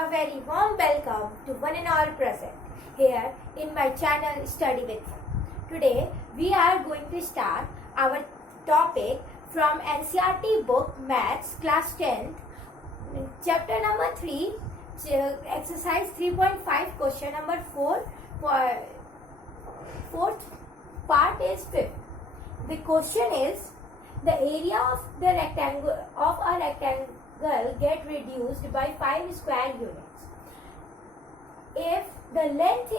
A very warm welcome to one and all present here in my channel Study with Me. Today we are going to start our topic from NCERT book Maths class 10th, chapter number 3, exercise 3.5, question number 4, fourth part is 5th. The question is, the area of a rectangle get reduced by 5 square units. If the length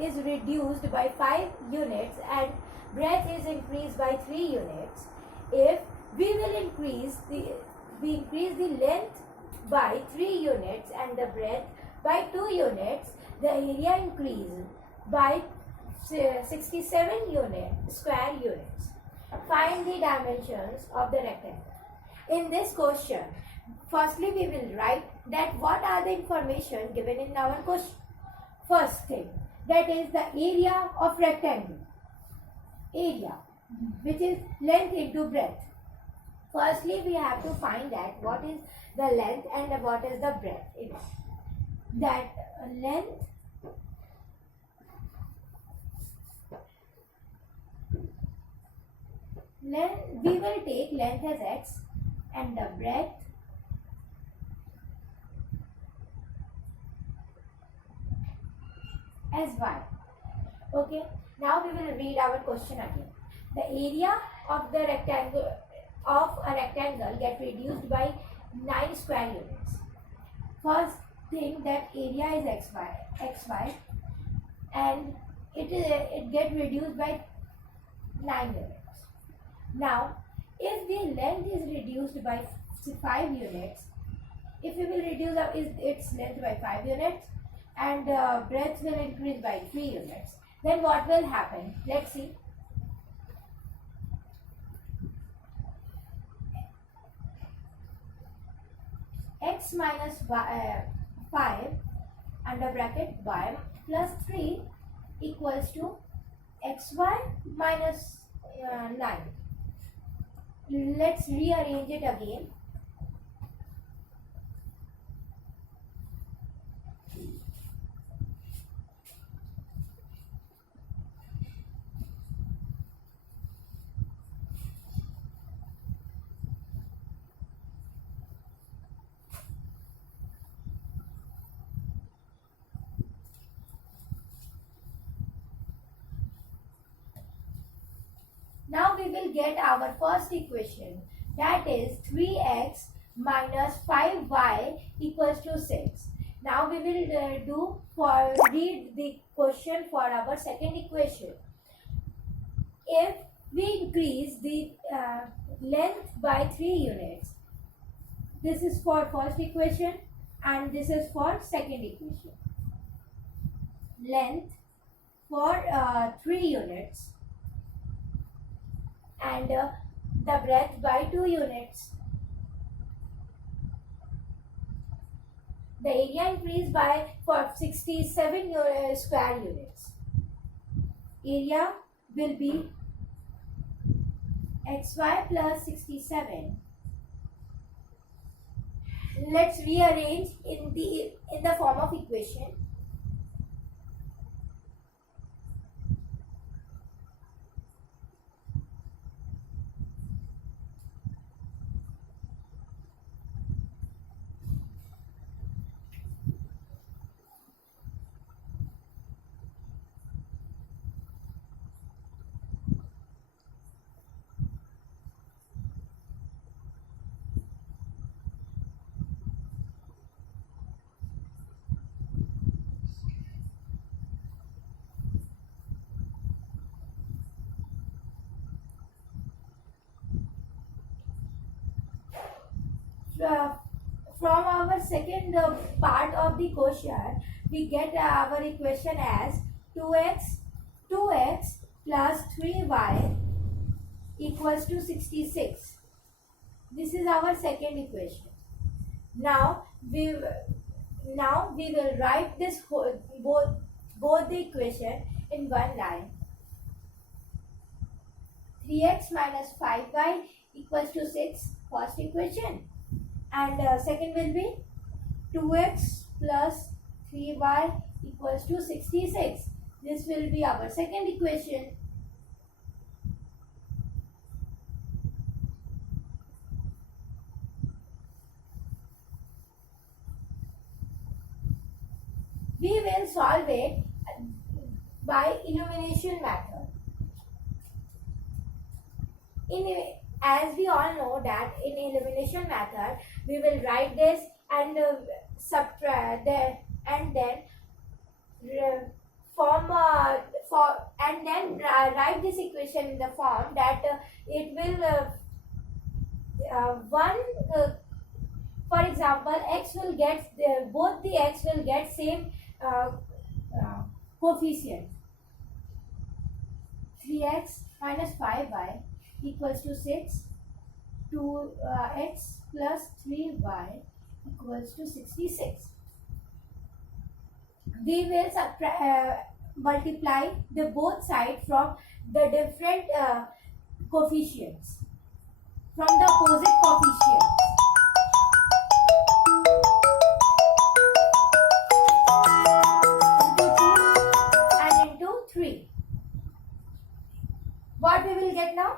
is reduced by 5 units and breadth is increased by 3 units, if we increase the length by 3 units and the breadth by 2 units, the area increases by 67 square units. Find the dimensions of the rectangle. In this question, firstly we will write that what are the information given in our question. First thing, that is the area of rectangle. Area, which is length into breadth. Firstly, we have to find that what is the length and what is the breadth. That length we will take length as x and the breadth as y. Okay, now we will read our question again. The area of a rectangle get reduced by 9 square units. First thing, that area is xy and it get reduced by 9 units. Now, if the length is reduced by 5 units, if we will reduce its length by 5 units and breadth will increase by 3 units, then what will happen? Let's see. X minus 5 under bracket y plus 3 equals to xy minus 9. Let's rearrange it again. Now we will get our first equation, that is 3x minus 5y equals to 6. Now we will read the question for our second equation. If we increase the length by 3 units, this is for first equation and this is for second equation. Length for 3 units and the breadth by 2 units. The area increased by 67 square units. Area will be xy plus 67. Let's rearrange in the form of equation. From our second part of the question, we get our equation as 2x plus 3y equals to 66. This is our second equation. Now we will write this both the equation in one line. 3x minus 5y equals to 6, first equation, and second will be 2x plus 3y equals to 66. This will be our second equation. We will solve it by elimination method. As we all know that in elimination method, we will write this and subtract and then write this equation in the form that it will one for example, x will get both the x will get same coefficient. 3x minus 5y equals to 6. 2x plus 3y equals to 66. We will multiply the both sides from the different coefficients, from the opposite coefficients. Into 2 and into 3. What we will get now?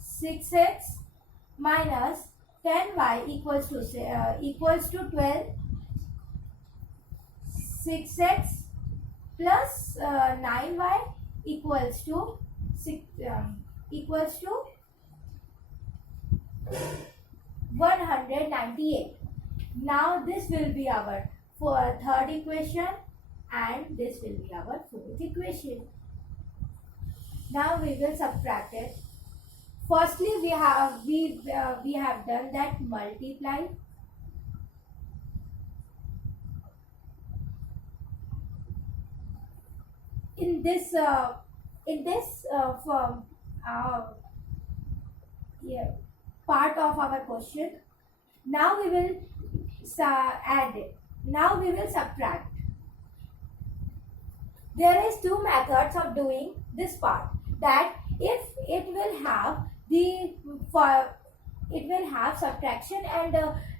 6x minus 10y equals to 12. 6x plus 9y equals to 198. Now this will be our third equation and this will be our fourth equation. Now we will subtract it. Firstly, we have done that multiply. In this form, part of our question. Now we will add it. Now we will subtract. There is two methods of doing this part. That if it will have subtraction and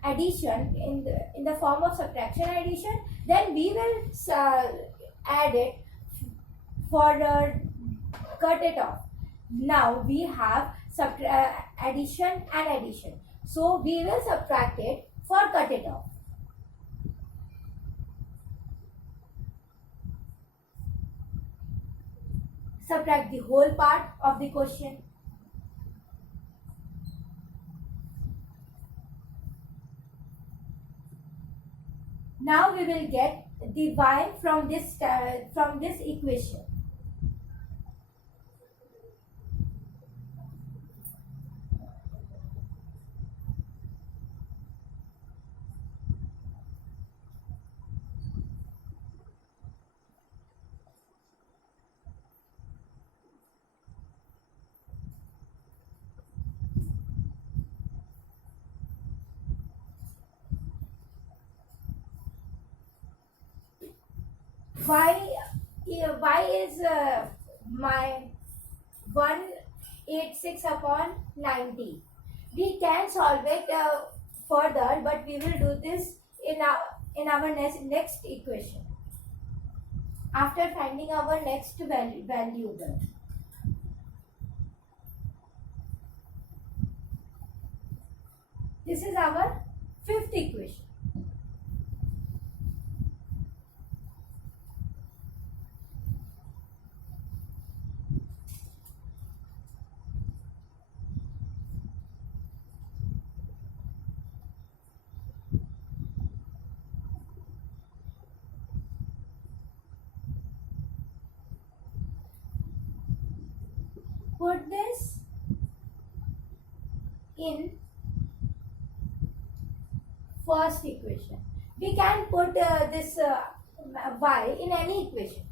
addition in the form of subtraction and addition, then we will add it for cut it off. Now we have addition and addition, so we will subtract it for cut it off. Subtract the whole part of the question. Now we will get the y from this equation. Y is my 186 upon 90. We can solve it further, but we will do this in our next equation after finding our next variable. This is our fifth equation. Put this in first equation. We can put this y in any equation.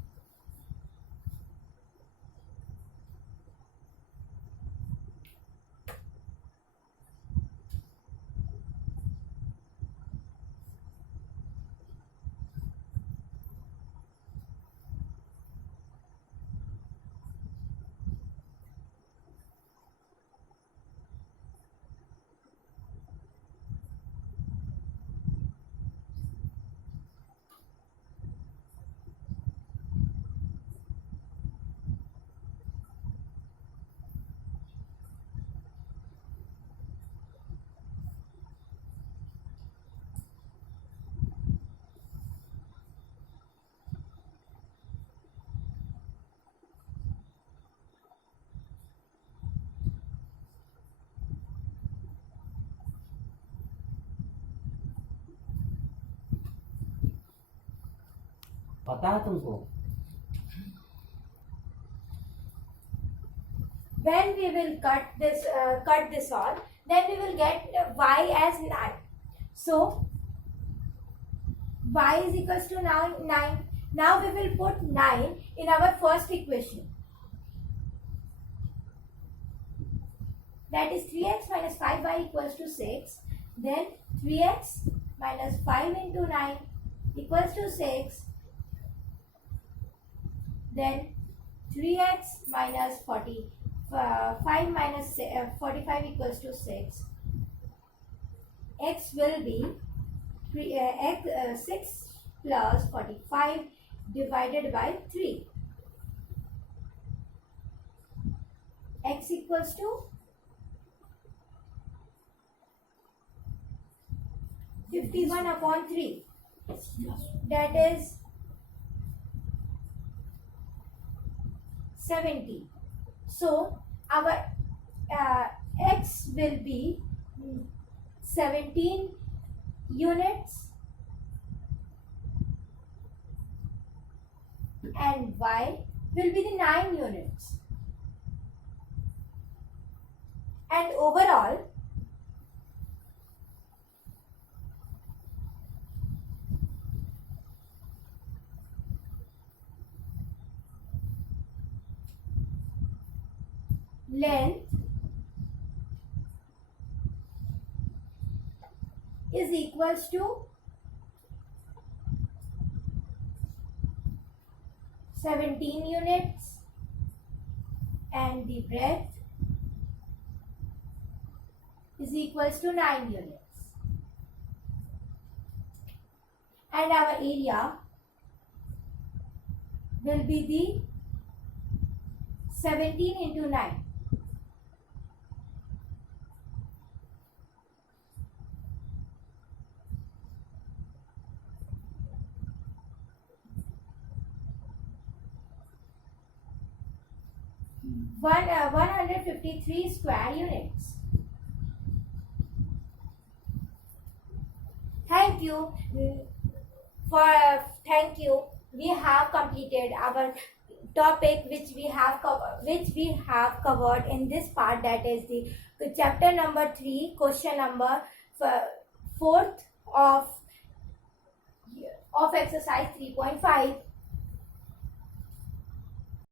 पता है तुमको? When we will cut this all, then we will get y as 9. So y is equals to 9. Now we will put 9 in our first equation. That is 3x minus 5y equals to 6. Then 3x minus 5 into 9 equals to 6. Then 3x minus 5 minus 45 equals to 6. X will be 6 plus 45 divided by 3. X equals to 51 upon 3. That is 70. So our x will be 17 units and y will be the 9 units. And overall length is equals to 17 units and the breadth is equals to 9 units. And our area will be the 17 into 9. One 153 square units. Thank you. Thank you. We have completed our topic which we have covered in this part, that is the chapter number 3, question number 4th of exercise 3.5.